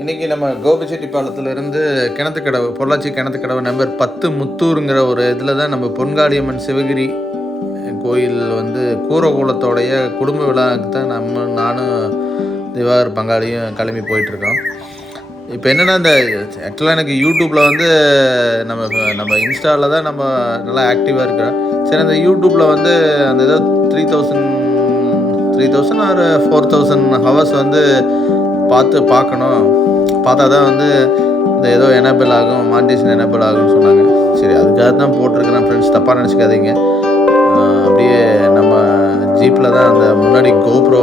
இன்றைக்கி நம்ம கோபிச்செட்டிப்பாளையத்துலேருந்து கிணத்துக்கடவு, பொள்ளாச்சி கிணத்துக்கடவு நம்பர் 10 முத்தூருங்கிற ஒரு இதில் தான் நம்ம பொன்காளியம்மன் சிவகிரி கோயில் வந்து கூரகூலத்தோடைய குடும்ப விழாவுக்கு தான் நானும் திவாகர் பங்காளியும் கிளம்பி போயிட்டுருக்கோம். இப்போ என்னென்னா, இந்த ஆக்சுவலாக எனக்கு யூடியூப்பில் வந்து நம்ம நம்ம இன்ஸ்டாவில் தான் நம்ம நல்லா ஆக்டிவாக இருக்கிறோம். சரி, அந்த யூடியூப்பில் வந்து அந்த ஏதோ 3000 ஆர் 4000 ஹவர்ஸ் வந்து பார்க்கணும், பார்த்தா தான் வந்து இந்த ஏதோ எனேபிள் ஆகும், மானிட்டேஷன் எனேபிள் ஆகும்னு சொன்னாங்க. சரி, அதுக்காக தான் போட்டிருக்கிறேன் ஃப்ரெண்ட்ஸ், தப்பாக நினச்சிக்காதீங்க. அப்படியே நம்ம ஜீப்பில் தான் அந்த முன்னாடி கோப்ரோ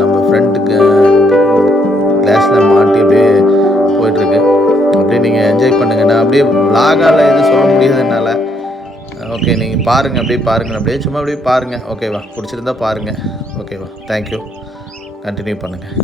நம்ம ஃப்ரண்ட்டுக்கு கிளாஸில் மாட்டி அப்படியே போயிட்டுருக்கு. அப்படியே நீங்கள் என்ஜாய் பண்ணுங்கள். நான் அப்படியே விலாகால் எதுவும் சொல்ல முடியாது என்னால். ஓகே, நீங்கள் பாருங்கள், அப்படியே பாருங்கள், அப்படியே சும்மா அப்படியே பாருங்கள். ஓகேவா? பிடிச்சிருந்தா பாருங்கள். ஓகேவா? தேங்க்யூ. கண்டினியூ பண்ணுங்கள்.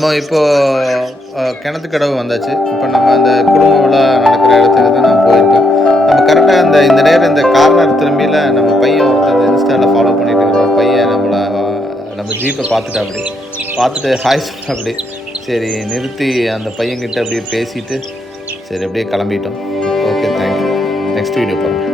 நம்ம இப்போது கிணத்துக்கடவு வந்தாச்சு. இப்போ நம்ம அந்த குடும்ப விழா நடக்கிற இடத்துக்கு தான் நான் போயிருக்கோம். நம்ம கரெக்டாக இந்த நேரம் இந்த கார்னர் திரும்பியில் நம்ம பையன் ஒருத்தர் இன்ஸ்டாவில் ஃபாலோ பண்ணிட்டு இருக்கிற ஒரு பையன் நம்ம ஜீப்பை பார்த்துட்டு ஹாய் அப்படி சரி நிறுத்தி அந்த பையன்கிட்ட அப்படியே பேசிட்டு சரி அப்படியே கிளம்பிட்டோம். Okay, thank you. நெக்ஸ்ட் வீடியோ பாருங்கள்.